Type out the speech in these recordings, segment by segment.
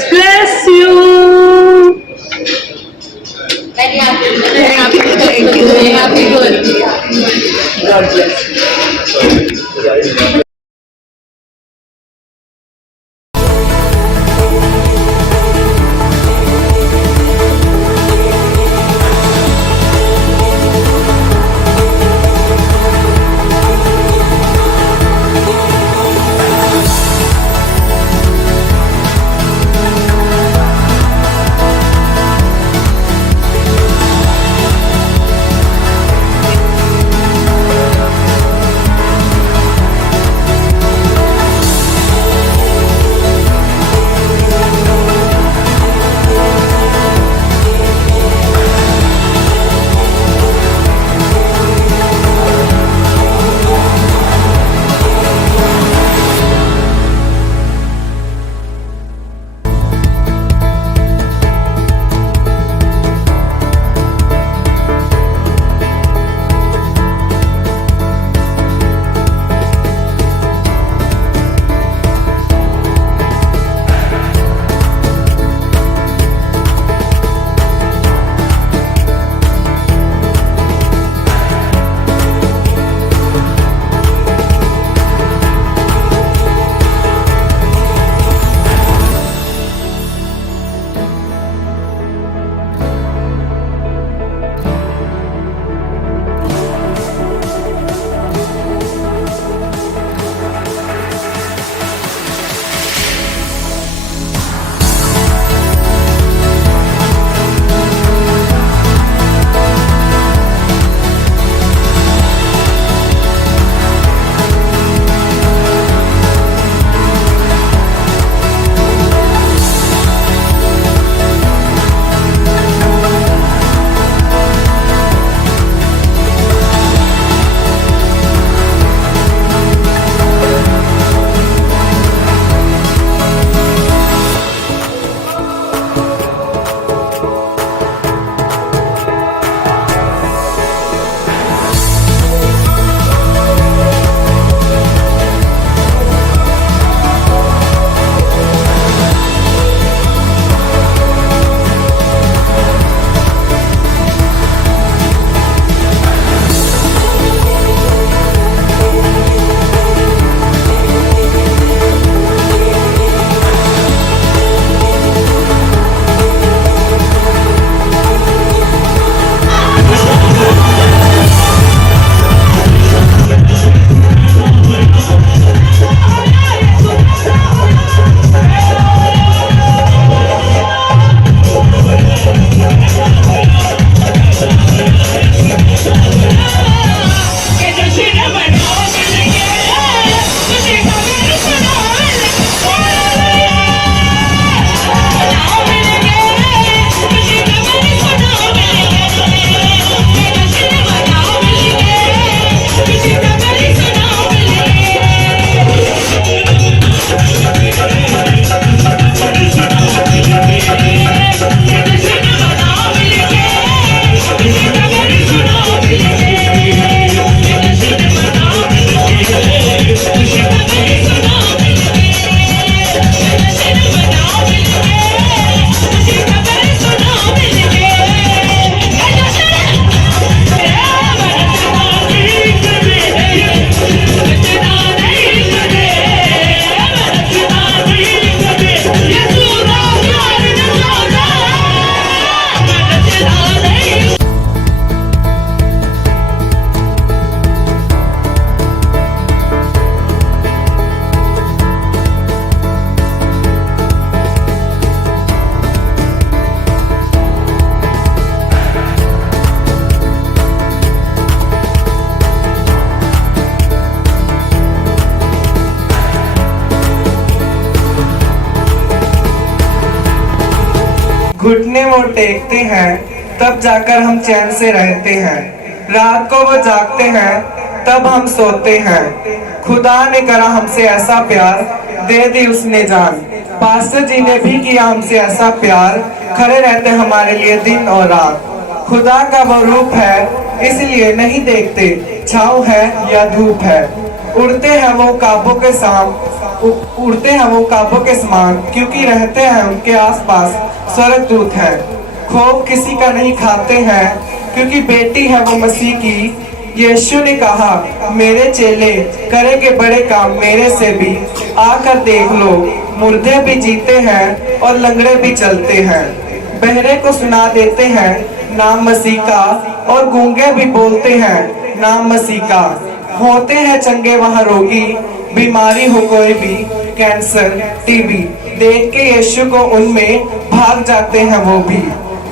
Jesus bless you. Very happy. Thank you. Very happy birthday. God bless you. घुटने वो टेकते हैं तब जाकर हम चैन से रहते हैं। रात को वो जागते हैं तब हम सोते हैं। खुदा ने करा हमसे ऐसा प्यार, दे दी उसने जान। पास्टर जी ने भी किया हमसे ऐसा प्यार, खड़े रहते हमारे लिए दिन और रात। खुदा का वो रूप है इसलिए नहीं देखते छाँव है या धूप है। उड़ते हैं वो काबों के साम, उड़ते हैं वो काबों के समान, क्योंकि रहते हैं उनके आसपास स्वर्गदूत हैं। खोफ किसी का नहीं खाते हैं, क्योंकि बेटी है वो मसीह की। यीशु ने कहा, मेरे चेले करेंगे बड़े काम मेरे से भी, आकर देख लो। मुर्दे भी जीते हैं और लंगड़े भी चलते हैं, बहरे को सुना देते हैं नाम मसीह का, और गूंगे भी बोलते हैं नाम मसीह का। होते हैं चंगे वहाँ रोगी, बीमारी हो कोई भी, कैंसर, टीबी, देख के यीशु को उनमें भाग जाते हैं वो भी।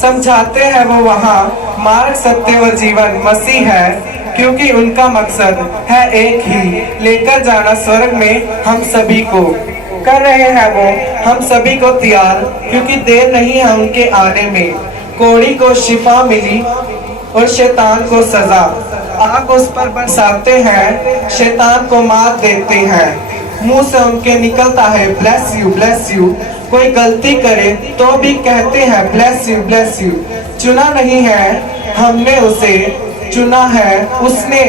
समझाते हैं वो वहाँ मार्ग, सत्य और जीवन मसीह है, क्योंकि उनका मकसद है एक ही, लेकर जाना स्वर्ग में हम सभी को। कर रहे हैं वो हम सभी को तैयार, क्योंकि देर नहीं है उनके आने में। कोढ़ी को शिफा मिली और शैतान को सजा, आग उस पर बरसाते हैं, शैतान को मार देते हैं। मुंह से उनके निकलता है ब्लेस यू ब्लेस यू। कोई गलती करे तो भी कहते हैं ब्लेस यू ब्लेस यू। चुना नहीं है हमने उसे, चुना है उसने,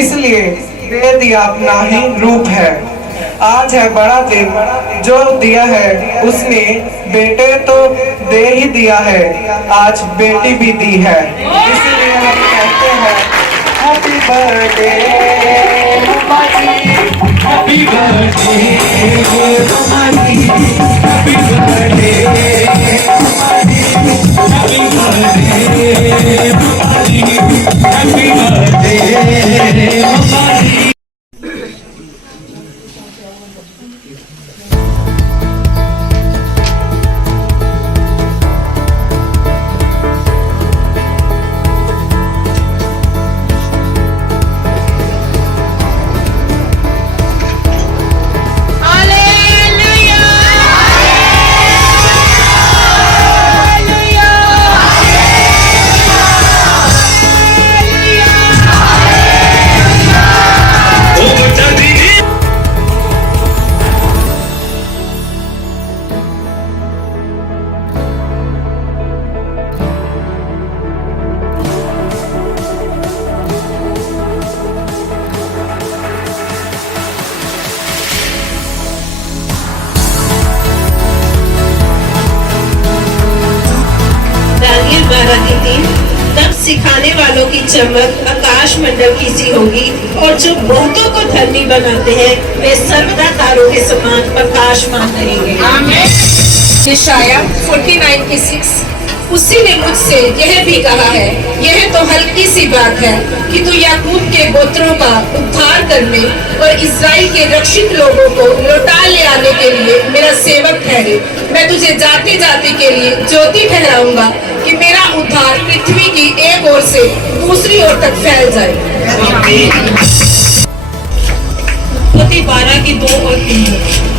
इसलिए दे दिया अपना ही रूप है। आज है बड़ा दिन जो दिया है उसने, बेटे तो दे ही दिया है, आज बेटी भी दी है। इसलिए हम कहते हैं हैप्पी बर्थडे मम्मा जी, हैप्पी बर्थडे मम्मा जी, हैप्पी बर्थडे मम्मा जी, हैप्पी बर्थडे मम्मा जी, हैप्पी बर्थडे मम्मा जी। तब सिखाने वालों की चमक आकाश मंडल की सी होगी, और जो बहुतों को धर्मी बनाते हैं वे सर्वदा तारों के समान प्रकाशमान रहेंगे। यशाया 49:6 उसी ने मुझसे यह भी कहा है, यह तो हल्की सी बात है कि तू याकूब के गोत्रों का उद्धार करने और इस्राएल के रक्षित लोगों को लौटा ले आने के लिए मेरा सेवक ठहरे। मैं तुझे जाति जाति के लिए ज्योति ठहराऊंगा कि मेरा उद्धार पृथ्वी की एक ओर से दूसरी ओर तक फैल जाए। 12 की 2 और 3,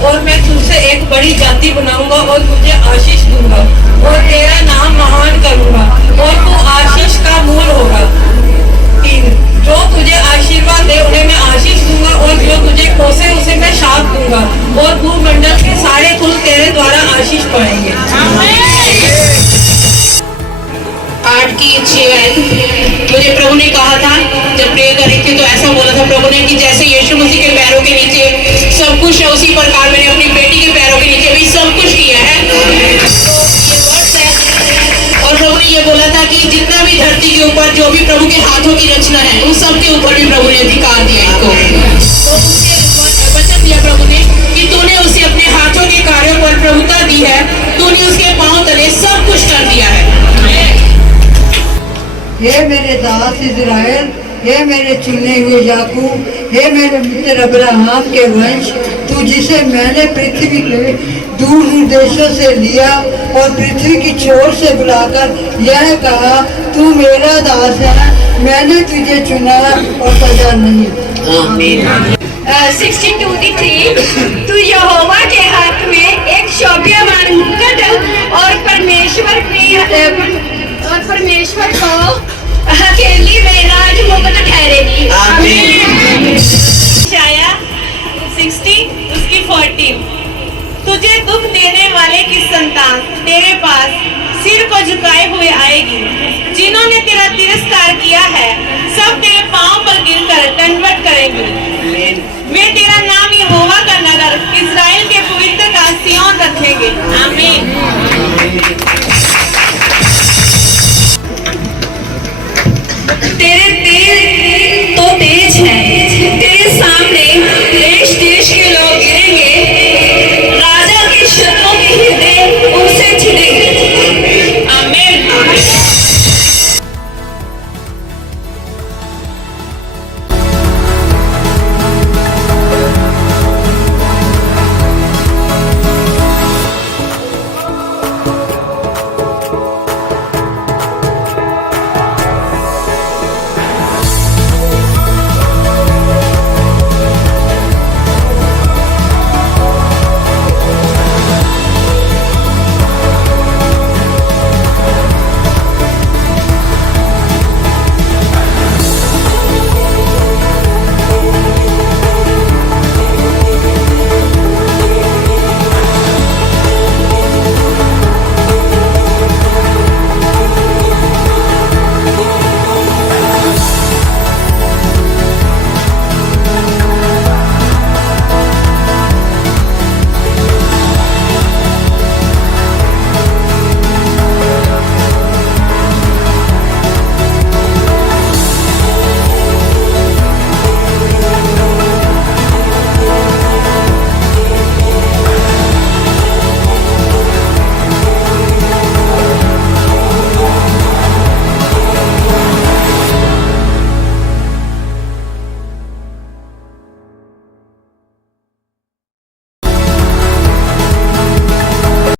और मैं तुझसे एक बड़ी जाति बनाऊंगा और तुझे आशीष दूंगा और तेरा नाम महान करूंगा और तू आशीष का मूल होगा। 3, जो तुझे आशीर्वाद दे उन्हें मैं आशीष दूंगा और जो तुझे कोसे उसे मैं शाप दूंगा, और भूमंडल के सारे कुल तेरे द्वारा आशीष पाएंगे। 8 की 6 मुझे प्रभु ने कहा था जब प्रे कर रही थी, तो ऐसा बोला था प्रभु ने कि जैसे यीशु मसीह के पैरों के नीचे सब कुछ है, उसी प्रकार मैंने अपनी बेटी के पैरों के नीचे भी सब कुछ किया है। तो ये वर्ड्स है, और प्रभु ने ये बोला था कि जितना भी धरती के ऊपर जो भी प्रभु के हाथों की रचना है उन सब के ऊपर भी प्रभु ने अधिकार दिया इनको। तो उसके वचन दिया प्रभु ने कि तूने उसे अपने हाथों के कार्यों पर प्रभुता दी है, तूने उसके पांव तले सब कुछ कर दिया है। हे मेरे दास इज़राइल, हे मेरे चुने हुए याकूब, हे मेरे मित्र अब्राहम के वंश, तू जिसे मैंने पृथ्वी के दूर दूर देशों से लिया और पृथ्वी की छोर से बुलाकर यह कहा तू मेरा दास है, मैंने तुझे चुना और सजा नहीं। 62:3 तू यहोवा के हाथ में एक शोभायमान मुकुट और परमेश्वर को हथेली में राज मुकुट ठहरेगी। यशाया 60 उसकी 14, तुझे दुख देने वाले की संतान तेरे पास सिर को झुकाए हुए आएगी। जिन्होंने तेरा तिरस्कार किया है सब तेरे पांव पर गिरकर दंडवत करेंगे। वे तेरा नाम यहोवा का नगर, इज़राइल के पवित्र का सिय्योन रखेंगे। आमीन।